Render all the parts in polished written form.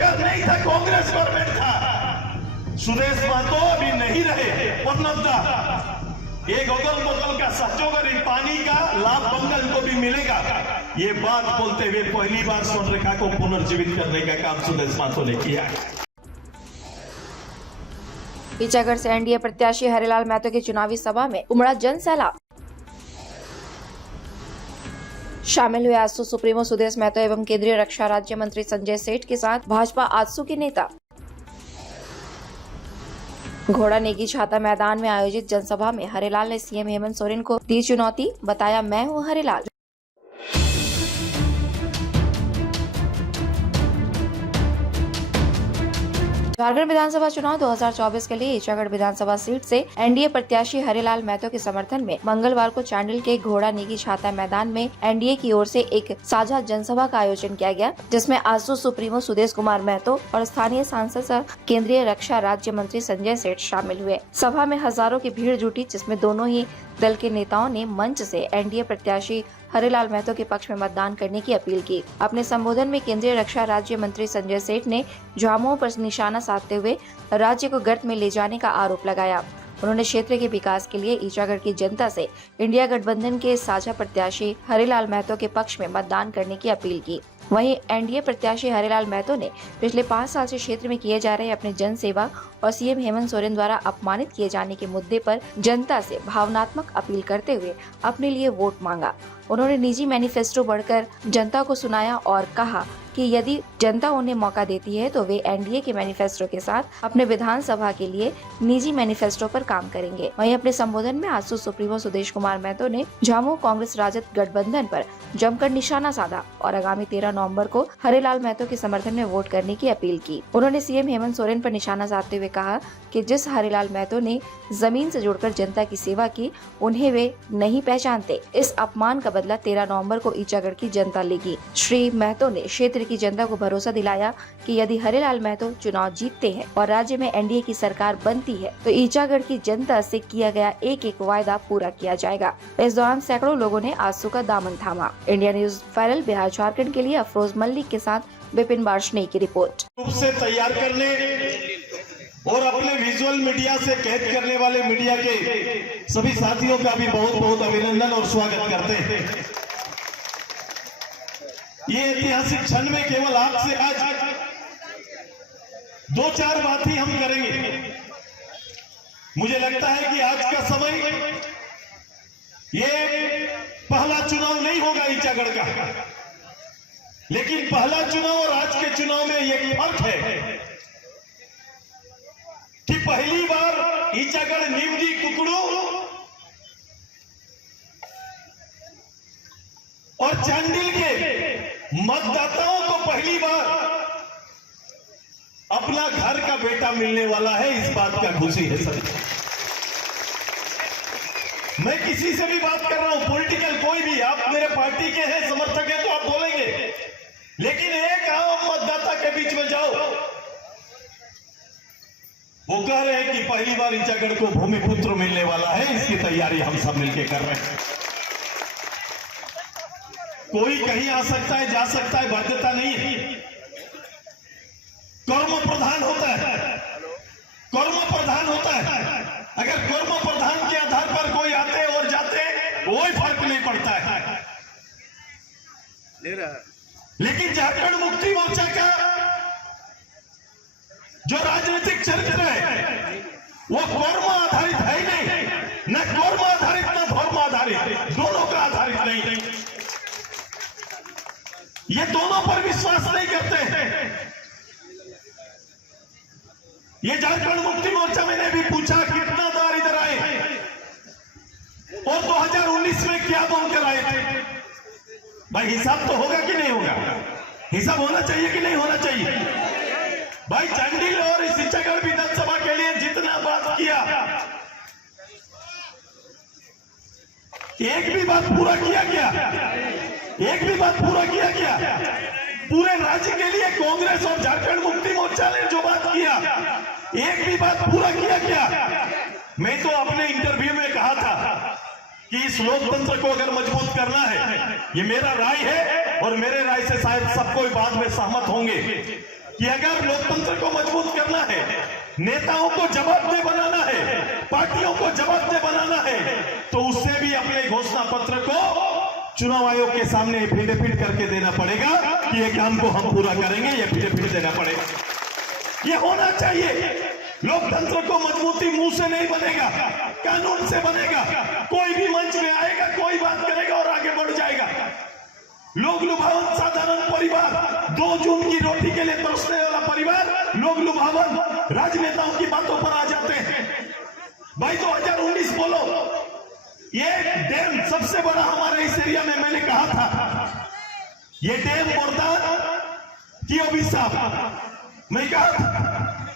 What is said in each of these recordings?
सरकार नहीं था, कांग्रेस गवर्नमेंट था। सुदेश महतो अभी नहीं रहे, पूर्णतः एक अगल बगल का सहयोगर इन पानी का लाभ बंगाल को भी मिलेगा, ये बात बोलते हुए पहली बार स्वर्णरेखा को पुनर्जीवित करने का काम सुदेश महतो ने किया है। ईचागढ़ से एनडीए प्रत्याशी हरिलाल महतो की चुनावी सभा में उमड़ा जन सैलाब। शामिल हुए आजसू सुप्रीमो सुदेश महतो एवं केंद्रीय रक्षा राज्य मंत्री संजय सेठ के साथ भाजपा आजसू के नेता। घोड़ा नेगी छाता मैदान में आयोजित जनसभा में हरिलाल ने सीएम हेमंत सोरेन को दी चुनौती, बताया मैं हूं हरिलाल। झारखंड विधानसभा चुनाव 2024 के लिए ईचागढ़ विधानसभा सीट से एनडीए प्रत्याशी हरिलाल महतो के समर्थन में मंगलवार को चांडिल के घोड़ा नेगी छाता मैदान में एनडीए की ओर से एक साझा जनसभा का आयोजन किया गया, जिसमें आजसू सुप्रीमो सुदेश कुमार महतो और स्थानीय सांसद सह केंद्रीय रक्षा राज्य मंत्री संजय सेठ शामिल हुए। सभा में हजारों की भीड़ जुटी, जिसमें दोनों ही दल के नेताओं ने मंच से एनडीए प्रत्याशी हरिलाल महतो के पक्ष में मतदान करने की अपील की। अपने संबोधन में केंद्रीय रक्षा राज्य मंत्री संजय सेठ ने झामुमो पर निशाना साधते हुए राज्य को गर्त में ले जाने का आरोप लगाया। उन्होंने क्षेत्र के विकास के लिए ईचागढ़ की जनता से इंडिया गठबंधन के साझा प्रत्याशी हरिलाल महतो के पक्ष में मतदान करने की अपील की। वहीं एनडीए प्रत्याशी हरिलाल महतो ने पिछले 5 साल से क्षेत्र में किए जा रहे अपने जन सेवा और सीएम हेमंत सोरेन द्वारा अपमानित किए जाने के मुद्दे पर जनता से भावनात्मक अपील करते हुए अपने लिए वोट मांगा। उन्होंने निजी मैनिफेस्टो बढ़कर जनता को सुनाया और कहा कि यदि जनता उन्हें मौका देती है तो वे एनडीए के मैनिफेस्टो के साथ अपने विधानसभा के लिए निजी मैनिफेस्टो पर काम करेंगे। वहीं अपने संबोधन में आजसू सुप्रीमो सुदेश कुमार महतो ने झामुमो कांग्रेस राजद गठबंधन पर जमकर निशाना साधा और आगामी 13 नवंबर को हरिलाल महतो के समर्थन में वोट करने की अपील की। उन्होंने सीएम हेमंत सोरेन पर निशाना साधते हुए कहा कि जिस हरिलाल महतो ने जमीन से जुड़कर जनता की सेवा की, उन्हें वे नहीं पहचानते। इस अपमान का बदला 13 नवंबर को ईचागढ़ की जनता लेगी। श्री महतो ने क्षेत्र की जनता को भरोसा दिलाया कि यदि हरिलाल महतो चुनाव जीतते हैं और राज्य में एनडीए की सरकार बनती है तो ईचागढ़ की जनता से किया गया एक वायदा पूरा किया जाएगा। इस दौरान सैकड़ों लोगों ने आजसू का दामन थामा। India news viral Bihar Jharkhand के लिए अफरोज मल्लिक के साथ विपिन वार्ष्णेय की रिपोर्ट। रूप से तैयार करने और अपने विजुअल मीडिया से कैद करने वाले मीडिया के सभी साथियों का भी बहुत बहुत अभिनंदन और स्वागत करते हैं। ये ऐतिहासिक क्षण में केवल आपसे आज 2-4 बात ही हम करेंगे। मुझे लगता है कि आज का समय ये पहला चुनाव नहीं होगा ईचागढ़ का, लेकिन पहला चुनाव और आज के चुनाव में ये फर्क है कि पहली बार ईचागढ़ नीमजी कुकड़ू और चांडिल के मतदाताओं को पहली बार अपना घर का बेटा मिलने वाला है। इस बात का खुशी है सभी। मैं किसी से भी बात कर रहा हूं, पॉलिटिकल कोई भी, आप मेरे पार्टी के हैं, समर्थक हैं तो आप बोलेंगे, लेकिन एक आम मतदाता के बीच में जाओ, वो कह रहे हैं कि पहली बार ईचागढ़ को भूमिपुत्र मिलने वाला है, इसकी तैयारी हम सब मिलकर कर रहे हैं। कोई कहीं आ सकता है, जा सकता है, बाध्यता नहीं है। कर्म प्रधान होता है, कर्म प्रधान होता है। अगर कर्म प्रधान के आधार पर कोई आते और जाते कोई फर्क नहीं पड़ता है। लेकिन झारखंड मुक्ति मोर्चा का जो राजनीतिक चरित्र है वो कर्म आधारित है नहीं, न कर्म आधारित न धर्म आधारित, दोनों का आधारित नहीं। ये दोनों पर विश्वास नहीं करते हैं। ये झारखंड मुक्ति मोर्चा मैंने भी पूछा कितना बार इधर आए और 2019 में क्या बोलकर आए थे। भाई हिसाब तो होगा कि नहीं होगा, हिसाब होना चाहिए कि नहीं होना चाहिए। भाई चांडिल और इस ईचागढ़ विधानसभा के लिए जितना बात किया, एक भी बात पूरा किया गया, एक भी बात पूरा किया गया। पूरे राज्य के लिए कांग्रेस और झारखंड मुक्ति मोर्चा ने जो बात किया, एक भी बात पूरा किया गया। मैं तो अपने इंटरव्यू में कहा था कि इस लोकतंत्र को अगर मजबूत करना है, ये मेरा राय है और मेरे राय से शायद सब कोई बाद में सहमत होंगे, कि अगर लोकतंत्र को मजबूत करना है, नेताओं को जवाबदेह बनाना है, पार्टियों को जवाबदेह बनाना है, तो उससे भी अपने घोषणा पत्र को चुनाव आयोग के सामने एफिडेविट करके देना पड़ेगा कि ये काम को हम पूरा करेंगे, ये एफिडेविट देना पड़ेगा। ये होना चाहिए। लोकतंत्र को मजबूती मुंह से नहीं बनेगा, कानून से बनेगा। कोई भी मंच में आएगा, कोई बात करेगा और आगे बढ़ जाएगा। लोग लुभावन साधारण परिवार, 2 जून की रोटी के लिए तरसने वाला परिवार, लोग लुभावन राजनेताओं की बातों पर आ जाते हैं। भाई 2019 बोलो, ये डैम सबसे बड़ा हमारे इस एरिया में, मैंने कहा था ये डैम वरदान की अभिशाप, मैं कहा था।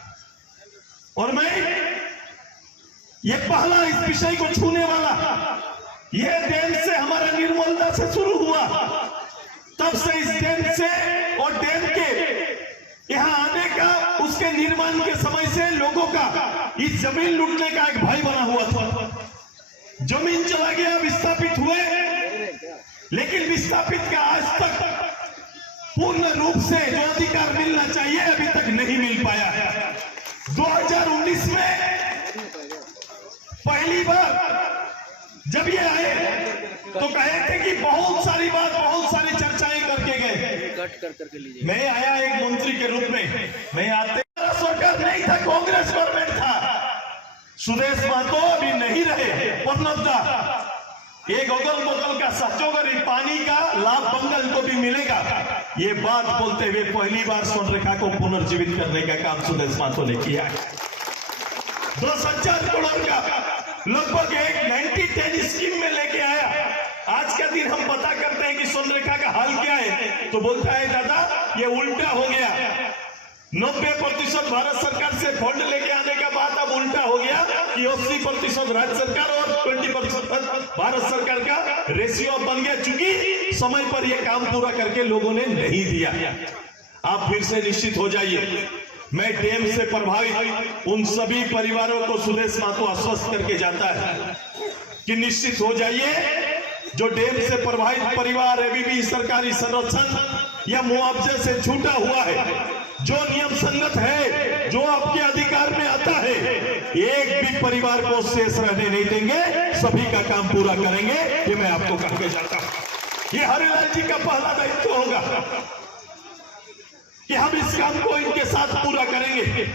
और मैं ये पहला इस विषय को छूने वाला, ये डैम से हमारा निर्मलता से शुरू हुआ, तब से इस डैम से और डैम के यहां आने का, उसके निर्माण के समय से लोगों का इस जमीन लूटने का एक भय बना हुआ था। जमीन चला गया, विस्थापित हुए, लेकिन विस्थापित का आज तक पूर्ण रूप से जो अधिकार मिलना चाहिए अभी तक नहीं मिल पाया है। 2019 में पहली बार जब ये आए तो कहे थे कि बहुत सारी बात, बहुत सारी चर्चाएं करके गए। मैं आया एक मंत्री के रूप में, मैं आते सरकार नहीं था, कांग्रेस गवर्नमेंट था। सुदेश महतो अभी नहीं रहे, पन्नदा एक अगल बगल का सहयोगी पानी का लाभ बंगाल को भी मिलेगा, ये बात बोलते हुए पहली बार सोनरेखा को पुनर्जीवित करने का काम सुदेश महतो ने किया है। 10,000 करोड़ का लगभग एक 90-10 स्कीम में लेके आया। आज का दिन हम पता करते हैं कि सोनरेखा का हाल क्या है, तो बोलता है दादा ये उल्टा हो गया। 90% भारत सरकार से फंड लेके आने का बात अब उल्टा हो गया कि 80% राज्य सरकार और 20% भारत सरकार का रेशियो बन गया, चूंकि समय पर यह काम पूरा करके लोगों ने नहीं दिया। आप फिर से निश्चित हो जाइए, मैं डैम से प्रभावित उन सभी परिवारों को सुदेश महतो आश्वस्त करके जाता है कि निश्चित हो जाइए, जो डैम से प्रभावित परिवार अभी भी सरकारी संरक्षण या मुआवजे से छूटा हुआ है, जो नियम संगत है, जो आपके अधिकार में आता है, एक भी परिवार को शेष रहने नहीं देंगे, सभी का काम पूरा करेंगे। ये मैं आपको करके जाता हूं। ये हरिलाल जी का पहला दायित्व होगा कि हम इस काम को इनके साथ पूरा करेंगे।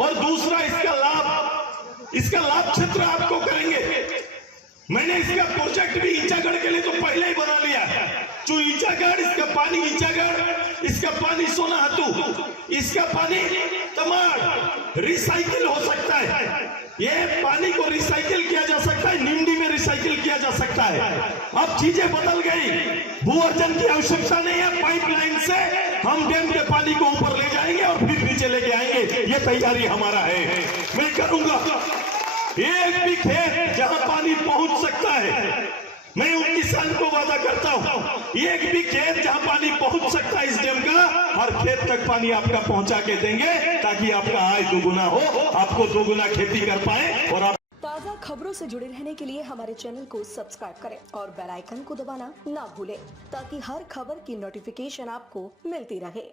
और दूसरा, इसका लाभ क्षेत्र आपको करेंगे। मैंने इसका प्रोजेक्ट भी ईचागढ़ के लिए तो पहले ही बना लिया है। जो ईचागढ़, इसका पानी ईचागढ़, इसका पानी सोनाहातू, इसका पानी तमाड़ रिसाइकिल हो सकता है। ये पानी को रिसाइकिल किया जा सकता है, निम्डी में रिसाइकिल किया जा सकता है। अब चीजें बदल गई, भू अर्जन की आवश्यकता नहीं है। पाइपलाइन से हम डैम के पानी को ऊपर ले जाएंगे और फिर नीचे लेके आएंगे। ये तैयारी हमारा है, मैं करूंगा। एक भी खेत जहां पानी पहुंच सकता है, मैं उन किसान को वादा करता हूं, एक भी खेत जहां पानी पहुंच सकता है इस डैम का, हर खेत तक पानी आपका पहुंचा के देंगे, ताकि आपका आय दोगुना हो, आपको दोगुना खेती कर पाए। और आप ताज़ा खबरों से जुड़े रहने के लिए हमारे चैनल को सब्सक्राइब करें और बेल आइकन को दबाना ना भूलें, ताकि हर खबर की नोटिफिकेशन आपको मिलती रहे।